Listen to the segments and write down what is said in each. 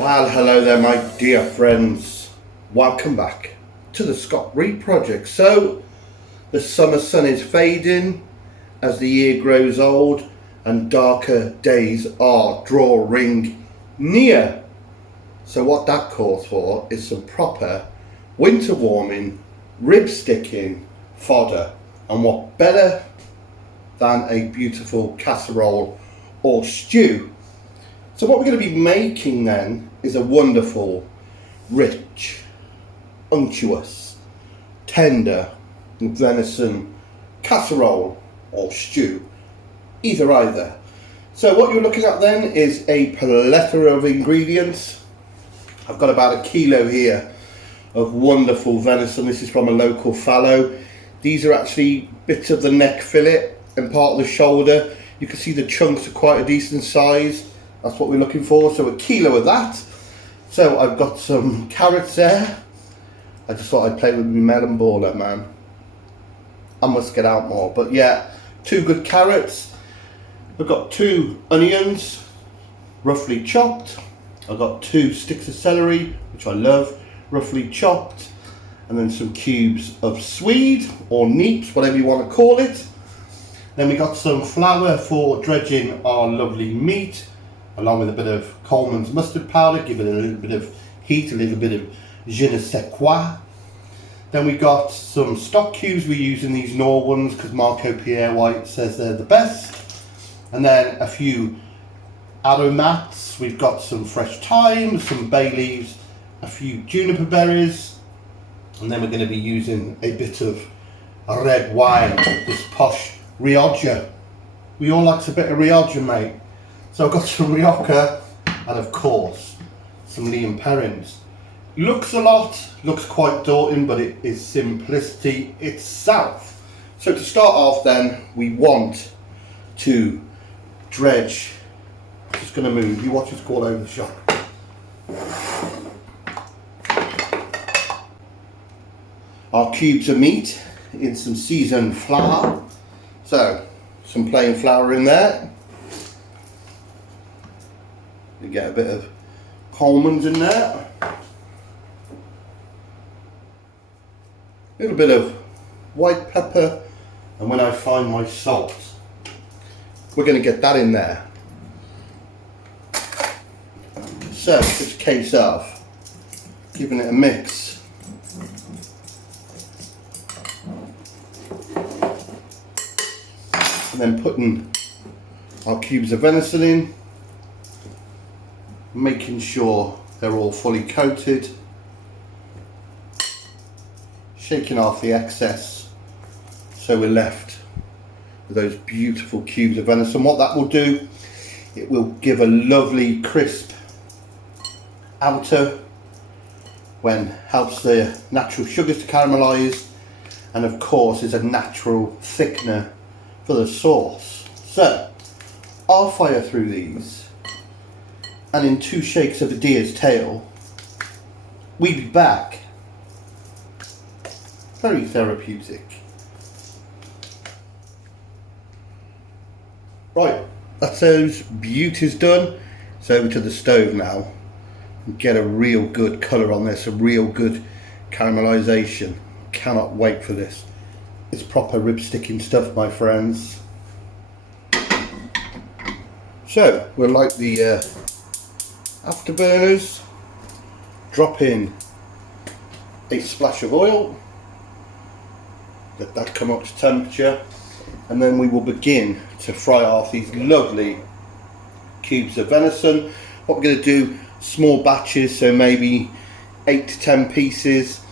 Well, hello there, my dear friends. Welcome back to the Scott Reed Project. So, the summer sun is fading as the year grows old and darker days are drawing near. So what that calls for is some proper winter warming, rib sticking fodder. And what better than a beautiful casserole or stew. So what we're going to be making then is a wonderful, rich, unctuous, tender venison casserole or stew, either. So what you're looking at then is a plethora of ingredients. I've got about a kilo here of wonderful venison. This is from a local fallow. These are actually bits of the neck fillet and part of the shoulder. You can see the chunks are quite a decent size. That's what we're looking for, so a kilo of that. So I've got some carrots there. I just thought I'd play with my melon baller, man. I must get out more, but yeah, 2 good carrots. I've got 2 onions, roughly chopped. I've got 2 sticks of celery, which I love, roughly chopped. And then some cubes of swede, or neeps, whatever you want to call it. Then we got some flour for dredging our lovely meat, along with a bit of Coleman's mustard powder, give it a little bit of heat, a little bit of je ne sais quoi. Then we got some stock cubes. We're using these Knorr ones because Marco Pierre White says they're the best. And then a few aromats. We've got some fresh thyme, some bay leaves, a few juniper berries. And then we're going to be using a bit of red wine, this posh Rioja. We all like a bit of Rioja, mate. So I've got some Rioja and of course some Liam Perrins. Looks a lot, looks quite daunting, but it is simplicity itself. So to start off then, we want to dredge. I'm just going to move, you watch us go all over the shop. Our cubes of meat in some seasoned flour. So some plain flour in there. We get a bit of Coleman's in there. A little bit of white pepper, and when I find my salt, we're going to get that in there. So it's a case of giving it a mix. And then putting our cubes of venison in. Making sure they're all fully coated, shaking off the excess so we're left with those beautiful cubes of venison. What that will do, it will give a lovely crisp outer when helps the natural sugars to caramelise, and of course is a natural thickener for the sauce. So I'll fire through these. And in 2 shakes of a deer's tail, we'll be back. Very therapeutic. Right, that's those beauties done. It's over to the stove now. Get a real good colour on this, a real good caramelisation. Cannot wait for this. It's proper rib sticking stuff, my friends. So, we'll light the afterburners, drop in a splash of oil, let that come up to temperature, and then we will begin to fry off these lovely cubes of venison. What we're going to do, small batches, so maybe 8 to 10 pieces.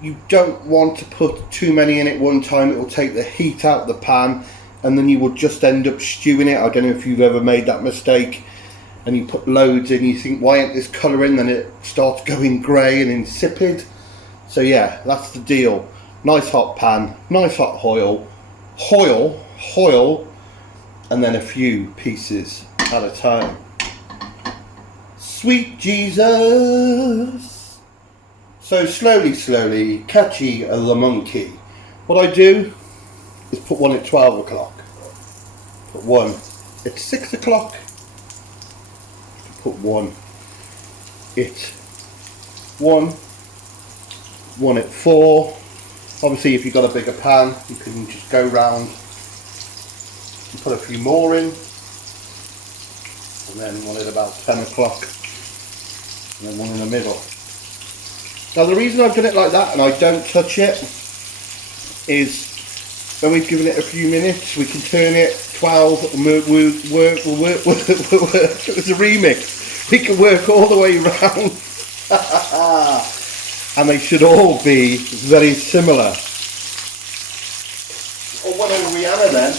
You don't want to put too many in at one time, it will take the heat out of the pan and then you will just end up stewing it. I don't know if you've ever made that mistake. And you put loads in, you think, why ain't this colour in? Then it starts going grey and insipid. So yeah, that's the deal. Nice hot pan, nice hot oil, and then a few pieces at a time. Sweet Jesus. So slowly, catchy as a monkey. What I do is put one at 12 o'clock, put one at 6 o'clock, put one it 1 at 4. Obviously if you've got a bigger pan you can just go round and put a few more in, and then 1 at about 10 o'clock and then 1 in the middle. Now the reason I've done it like that and I don't touch it is when we've given it a few minutes we can turn it 12 and work. It was a remix. We can work all the way around and they should all be very similar. Oh, one on Rihanna then.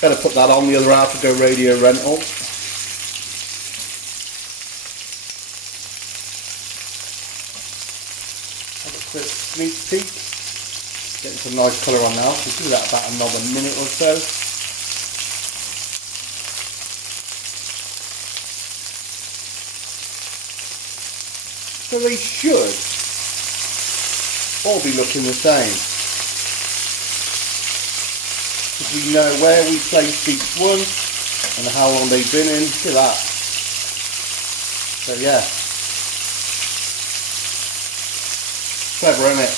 Better put that on, the other half to go radio rental. Have a quick sneak peek. Getting some nice colour on now, so do that about another minute or so. So they should all be looking the same. Because we know where we placed each one and how long they've been in. Look at that. So yeah. Clever, isn't it?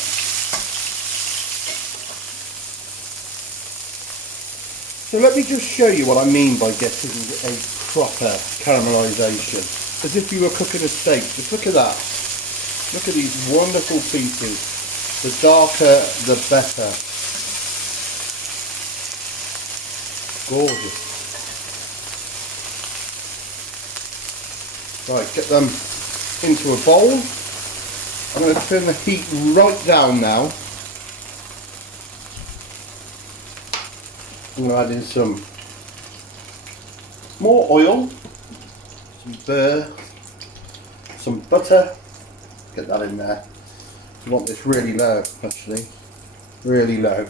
So let me just show you what I mean by getting a proper caramelisation. As if you were cooking a steak. Just look at that. Look at these wonderful pieces. The darker the better. Gorgeous. Right, get them into a bowl. I'm going to turn the heat right down now. I'm going to add in some more oil, some burr, some butter. Get that in there. You want this really low, actually. Really low.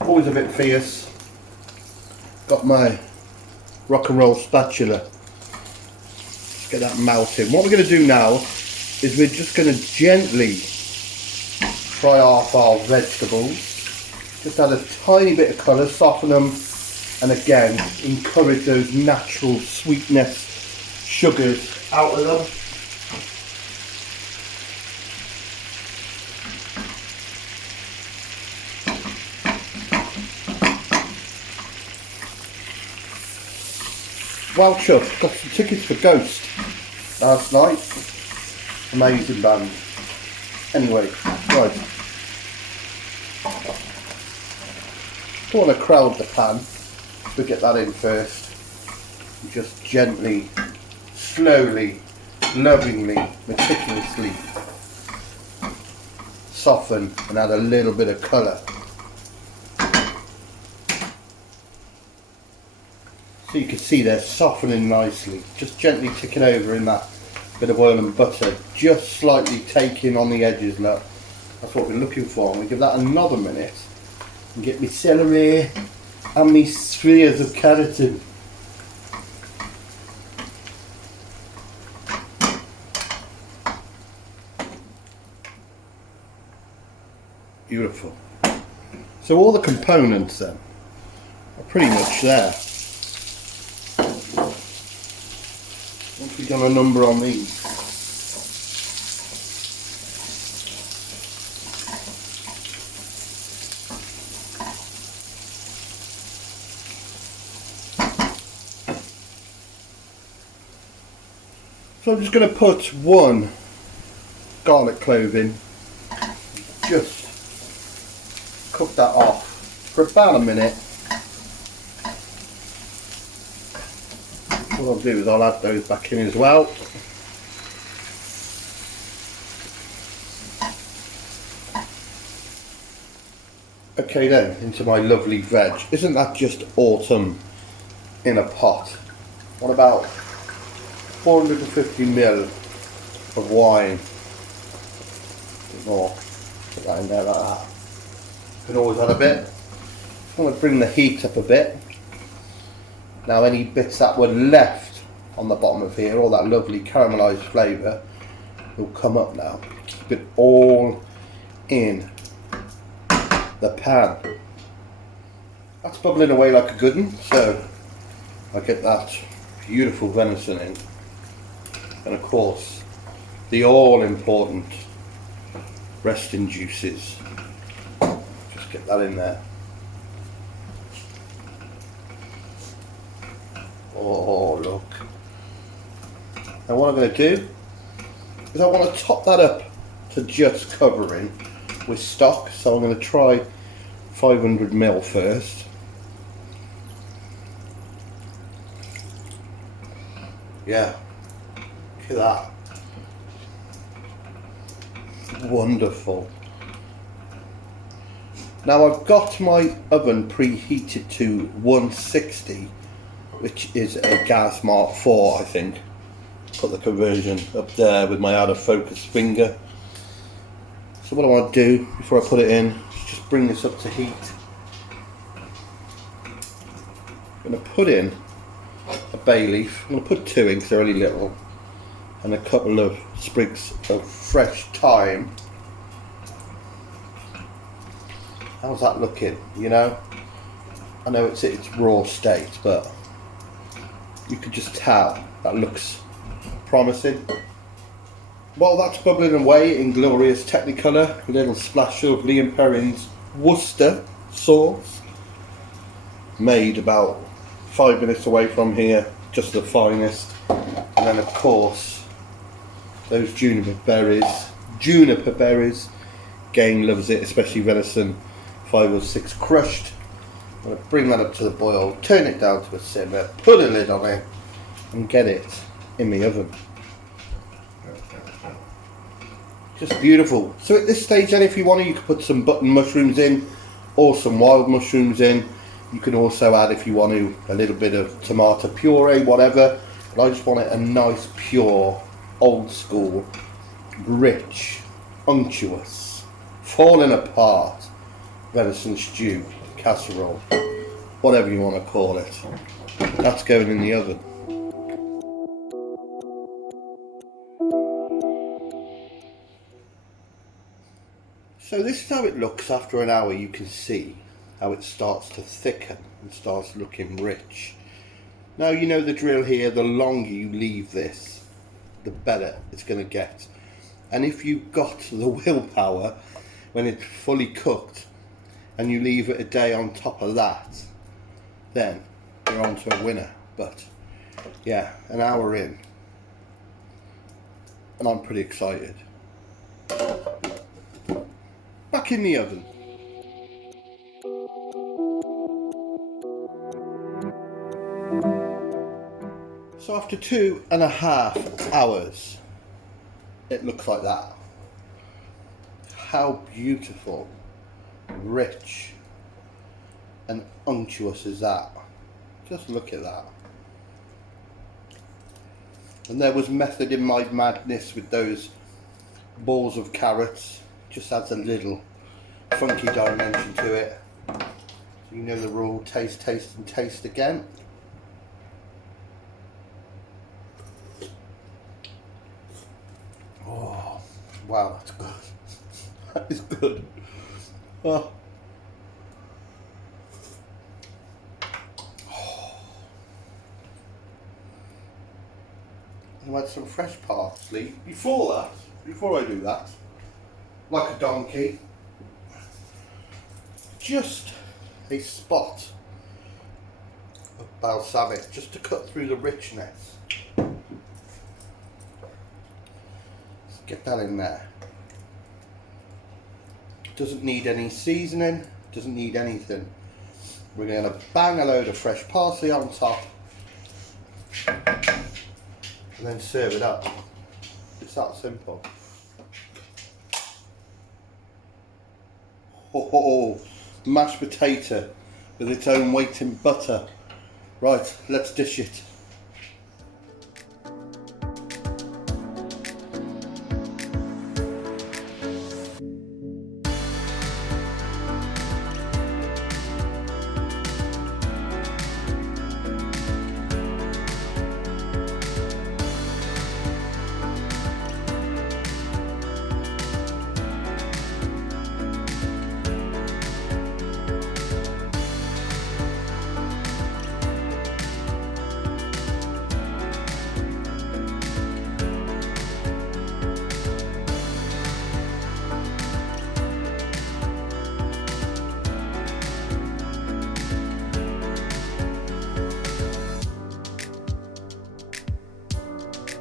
Always a bit fierce. Got my rock and roll spatula. Just get that melting. What we're going to do now is we're just going to gently fry off our vegetables. Just add a tiny bit of colour, soften them, and again encourage those natural sweetness, sugars out of them. Well chuffed, got some tickets for Ghost last night. Amazing band. Anyway, right. Don't want to crowd the pan, we'll get that in first. And just gently, slowly, lovingly, meticulously soften and add a little bit of colour. So you can see they're softening nicely, just gently ticking over in that bit of oil and butter, just slightly taking on the edges. Look, that's what we're looking for. And we give that another minute and get me celery and me spheres of keratin. Beautiful. So all the components then are pretty much there. Once we've done a number on these, so I'm just going to put 1 garlic clove in, just cook that off for about a minute. What I'll do is I'll add those back in as well. Okay then, into my lovely veg. Isn't that just autumn in a pot? What about 450ml of wine? A bit more. Put that in there like that. You can always add a bit. I'm going to bring the heat up a bit. Now any bits that were left on the bottom of here, all that lovely caramelised flavour, will come up now. Keep it all in the pan. That's bubbling away like a good one, so I'll get that beautiful venison in, and of course the all important resting juices. Just get that in there. Oh look. Now what I'm going to do is I want to top that up to just covering with stock, so I'm going to try 500ml first. Yeah, look at that. Wonderful. Now I've got my oven preheated to 160, which is a gas Mark IV, I think. Put the conversion up there with my out of focus finger. So what I want to do before I put it in is just bring this up to heat. I'm going to put in a bay leaf. I'm going to put 2 in because they're only little, and a couple of sprigs of fresh thyme. How's that looking? You know, I know it's its raw state, but you could just tell that looks promising. While that's bubbling away in glorious Technicolor, a little splash of Liam Perrin's Worcester sauce, made about 5 minutes away from here, just the finest. And then of course those juniper berries. Game loves it, especially venison 5 or 6 crushed. I'm going to bring that up to the boil, turn it down to a simmer, put a lid on it, and get it in the oven. Just beautiful. So at this stage then, if you want to, you can put some button mushrooms in or some wild mushrooms in. You can also add, if you want to, a little bit of tomato puree, whatever. But I just want it a nice, pure, old school, rich, unctuous, falling apart venison stew, casserole, whatever you want to call it. That's going in the oven. So this is how it looks after an hour. You can see how it starts to thicken and starts looking rich. Now you know the drill here. The longer you leave this, the better it's going to get. And if you've got the willpower when it's fully cooked and you leave it a day on top of that, then you're on to a winner. But yeah, an hour in and I'm pretty excited. Back in the oven. So after 2.5 hours, it looks like that. How beautiful, rich, and unctuous is that? Just look at that. And there was method in my madness with those balls of carrots. Just adds a little funky dimension to it. So you know the rule, taste, taste and taste again. Oh, wow, that's good. That is good. Oh. I add some fresh parsley. Before I do that, like a donkey, just a spot of balsamic just to cut through the richness. Let's get that in there. Doesn't need any seasoning, doesn't need anything. We're going to bang a load of fresh parsley on top and then serve it up. It's that simple. Oh, mashed potato with its own weight in butter. Right, let's dish it.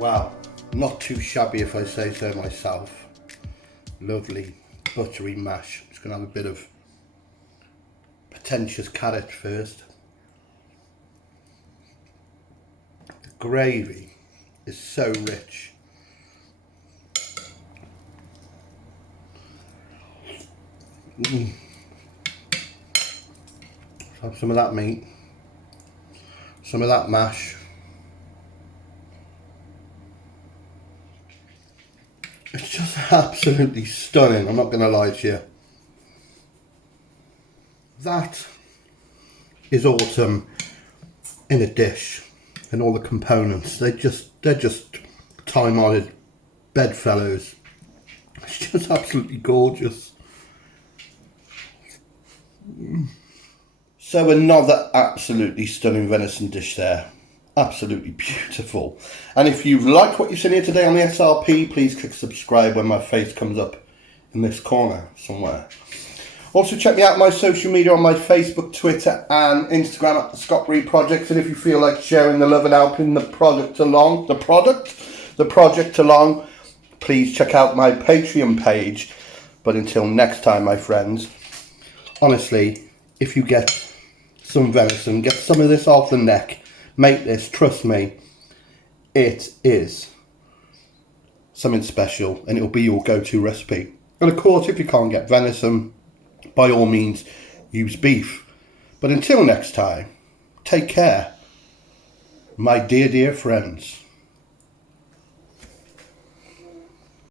Well, not too shabby if I say so myself. Lovely buttery mash. Just going to have a bit of pretentious carrot first. The gravy is so rich. Let's have some of that meat, some of that mash. It's just absolutely stunning, I'm not going to lie to you. That is autumn in a dish, and all the components. They're just time-honoured bedfellows. It's just absolutely gorgeous. So another absolutely stunning venison dish there. Absolutely beautiful. And if you've liked what you've seen here today on the SRP, please click subscribe when my face comes up in this corner somewhere. Also check me out on my social media on my Facebook, Twitter and Instagram at the Scott Reed Project. And if you feel like sharing the love and helping the project along, please check out my Patreon page. But until next time, my friends, honestly, if you get some venison, get some of this off the neck, make this, trust me, it is something special and it'll be your go-to recipe. And of course, if you can't get venison, by all means, use beef. But until next time, take care, my dear, dear friends.